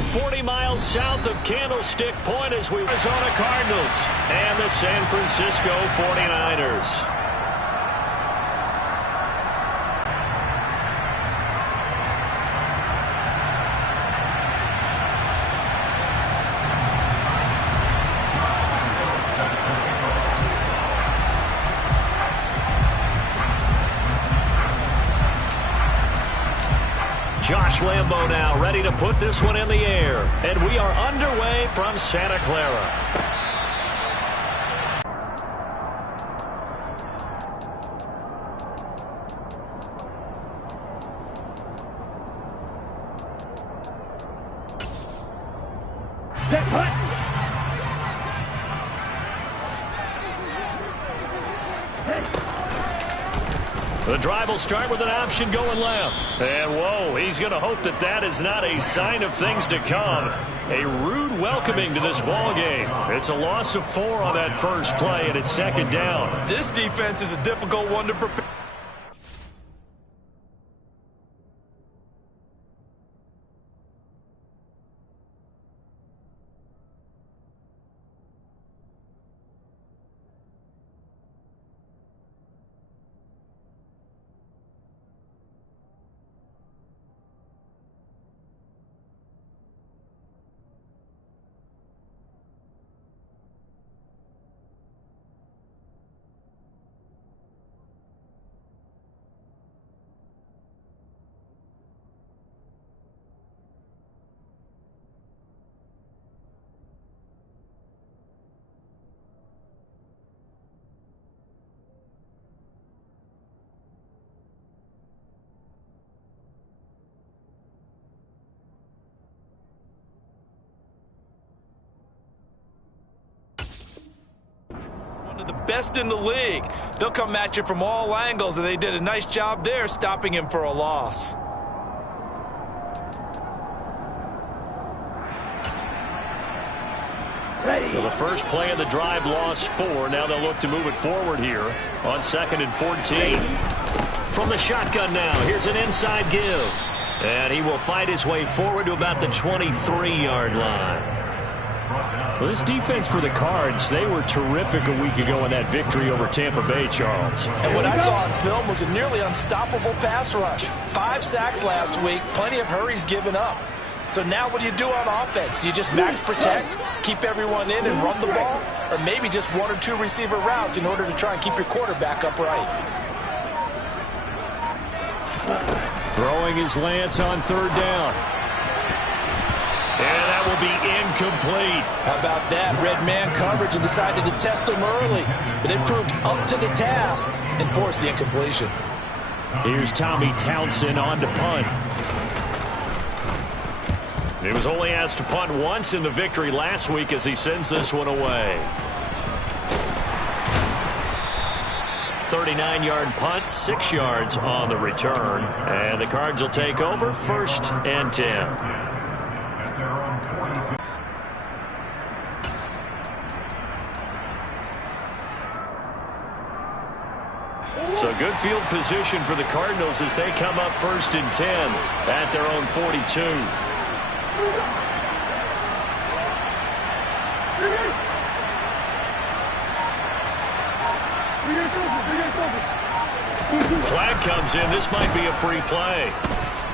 about 40 miles south of Candlestick Point as we Arizona Cardinals and the San Francisco 49ers. Josh Lambo now ready to put this one in the air. And we are underway from Santa Clara. The drive will start with an option going left. And, whoa, he's going to hope that that is not a sign of things to come. A rude welcoming to this ball game. It's a loss of 4 on that first play, and it's second down. This defense is a difficult one to prepare. The best in the league. They'll come at you from all angles, and they did a nice job there stopping him for a loss. So the first play of the drive lost 4. Now they'll look to move it forward here on 2nd and 14. From the shotgun now, here's an inside give. And he will fight his way forward to about the 23-yard line. Well, this defense for the Cards, they were terrific a week ago in that victory over Tampa Bay, Charles. And what I saw on film was a nearly unstoppable pass rush. 5 sacks last week, plenty of hurries given up. So now what do you do on offense? You just max protect, keep everyone in and run the ball, or maybe just 1 or 2 receiver routes in order to try and keep your quarterback upright. Throwing his Lance on 3rd down. And that will be incomplete. How about that? Red man coverage and decided to test him early. But it proved up to the task and forced the incompletion. Here's Tommy Townsend on to punt. He was only asked to punt once in the victory last week as he sends this one away. 39-yard punt, 6 yards on the return. And the Cards will take over 1st and 10. So good field position for the Cardinals as they come up 1st and 10 at their own 42. Flag comes in. This might be a free play.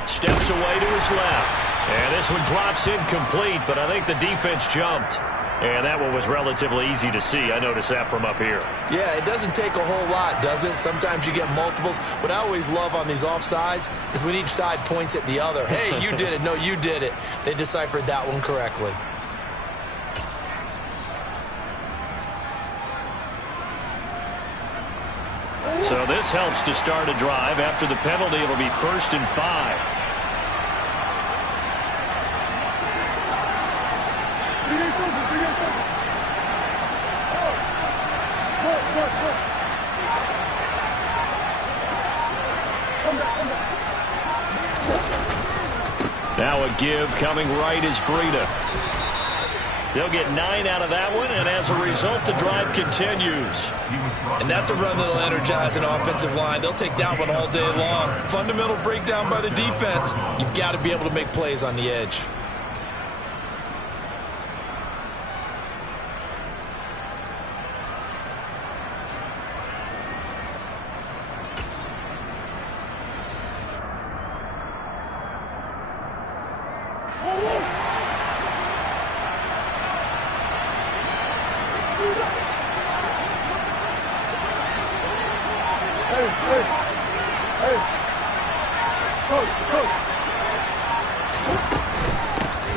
Steps away to his left. And this one drops incomplete, but I think the defense jumped. And that one was relatively easy to see. I noticed that from up here. Yeah, it doesn't take a whole lot, does it? Sometimes you get multiples. What I always love on these offsides is when each side points at the other. Hey, you did it. No, you did it. They deciphered that one correctly. So this helps to start a drive. After the penalty, it'll be 1st and 5. Now a give coming right is Breida. They'll get 9 out of that one, and as a result, the drive continues. And that's a run that'll energize an offensive line. They'll take that one all day long. Fundamental breakdown by the defense. You've got to be able to make plays on the edge.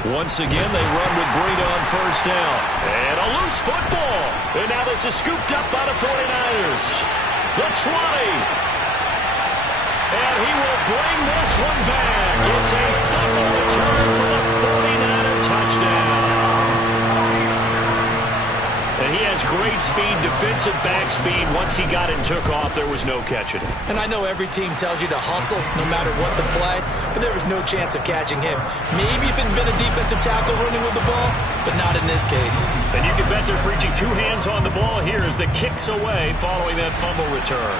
Once again, they run with Breida on first down. And a loose football. And now this is scooped up by the 49ers. The 20. And he will bring this one back. It's a fumble return for a 49er touchdown. And he has great speed, defensive back speed. Once he got it and took off, there was no catching it. And I know every team tells you to hustle no matter what the play, but there was no chance of catching him. Maybe if it had been a defensive tackle running with the ball, but not in this case. And you can bet they're preaching two hands on the ball here as the kick's away following that fumble return.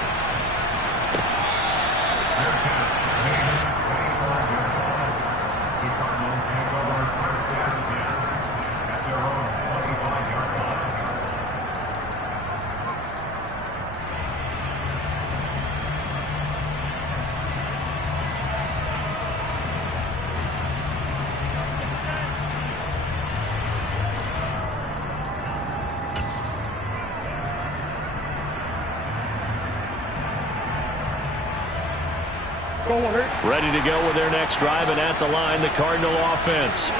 Ready to go with their next drive, and at the line, the Cardinal offense.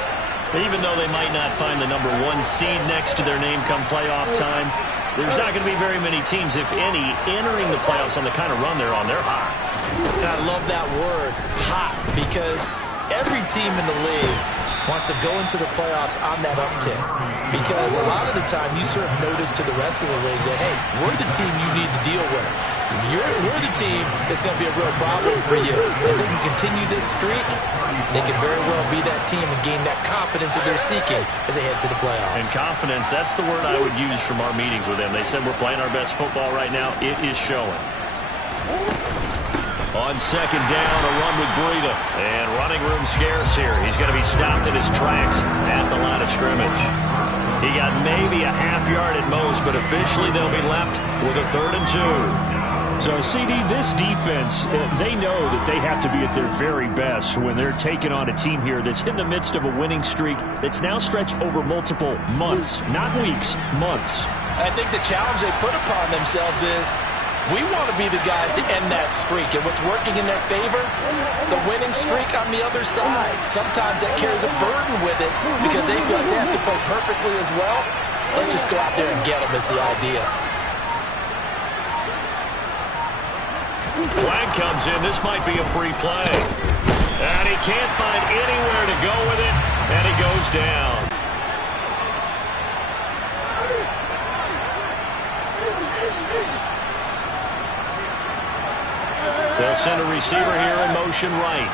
Even though they might not find the number 1 seed next to their name come playoff time, there's not going to be very many teams, if any, entering the playoffs on the kind of run they're on. They're hot. And I love that word, hot, because every team in the league wants to go into the playoffs on that uptick. Because a lot of the time, you serve notice to the rest of the league that, hey, we're the team you need to deal with. We're the team that's going to be a real problem for you. And if they can continue this streak, they can very well be that team and gain that confidence that they're seeking as they head to the playoffs. And confidence, that's the word I would use from our meetings with them. They said we're playing our best football right now. It is showing. On second down, a run with Breida. And running room scarce here. He's going to be stopped in his tracks at the line of scrimmage. He got maybe a half yard at most, but officially they'll be left with a 3rd and 2. So, CD, this defense, they know that they have to be at their very best when they're taking on a team here that's in the midst of a winning streak that's now stretched over multiple months, not weeks, months. I think the challenge they put upon themselves is we want to be the guys to end that streak. And what's working in their favor? The winning streak on the other side. Sometimes that carries a burden with it because they feel like they have to play perfectly as well. Let's just go out there and get them is the idea. Flag comes in. This might be a free play. And he can't find anywhere to go with it, and he goes down. They'll send a receiver here in motion right.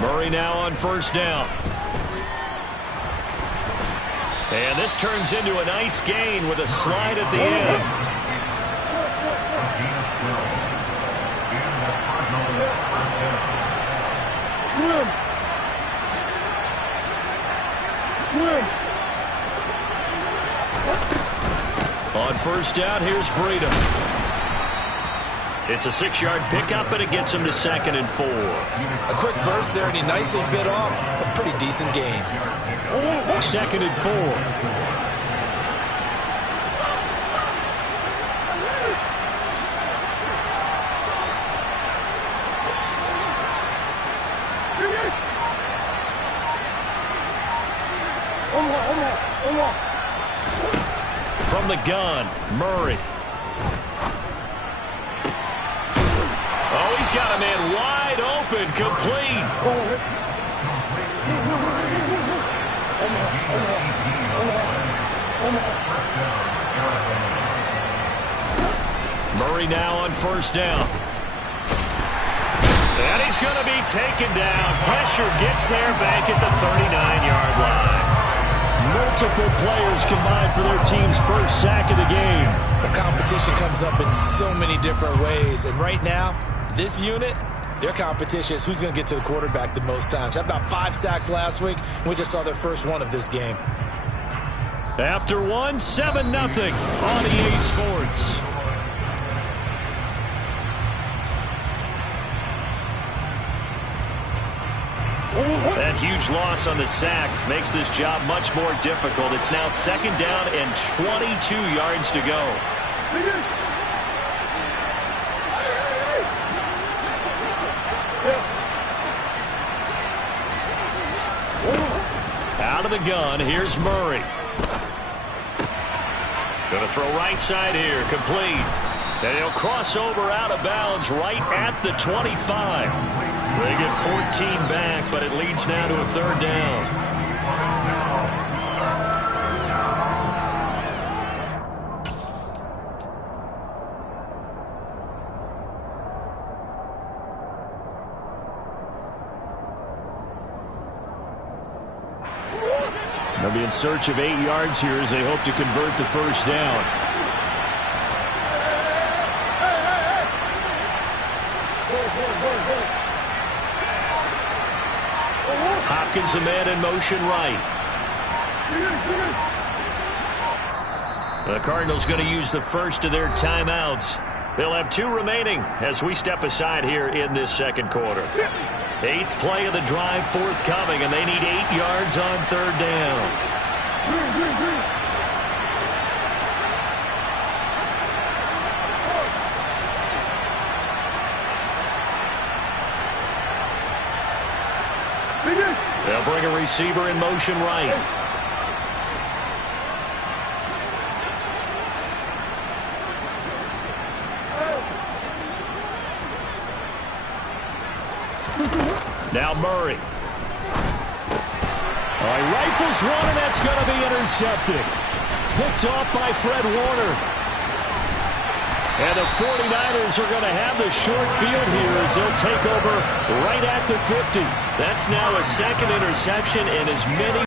Murray now on first down. And this turns into a nice gain with a slide at the end. On first down, here's Breida. It's a 6-yard pickup, and it gets him to 2nd and 4. A quick burst there, and he nicely bit off a pretty decent gain. 2nd and 4. From the gun, Murray. Oh, he's got a man wide open, complete. Murray now on first down. And he's going to be taken down. Pressure gets there back at the 39-yard line. Multiple players combined for their team's first sack of the game. The competition comes up in so many different ways. And right now, this unit, their competition is who's going to get to the quarterback the most times. Had about 5 sacks last week, and we just saw their first one of this game. After one, 7-0 on EA Sports. That huge loss on the sack makes this job much more difficult. It's now 2nd down and 22 yards to go. Out of the gun, here's Murray. Going to throw right side here, complete. And he'll cross over out of bounds right at the 25. They get 14 back, but it leads now to a 3rd down. They'll be in search of 8 yards here as they hope to convert the 1st down. Hopkins, a man in motion right. The Cardinals going to use the first of their timeouts. They'll have 2 remaining as we step aside here in this 2nd quarter. 8th play of the drive forthcoming, and they need 8 yards on 3rd down. They'll bring a receiver in motion right. Now Murray. Rifles one, and that's going to be intercepted. Picked off by Fred Warner. And the 49ers are going to have the short field here as they'll take over right at the 50. That's now a 2nd interception and as many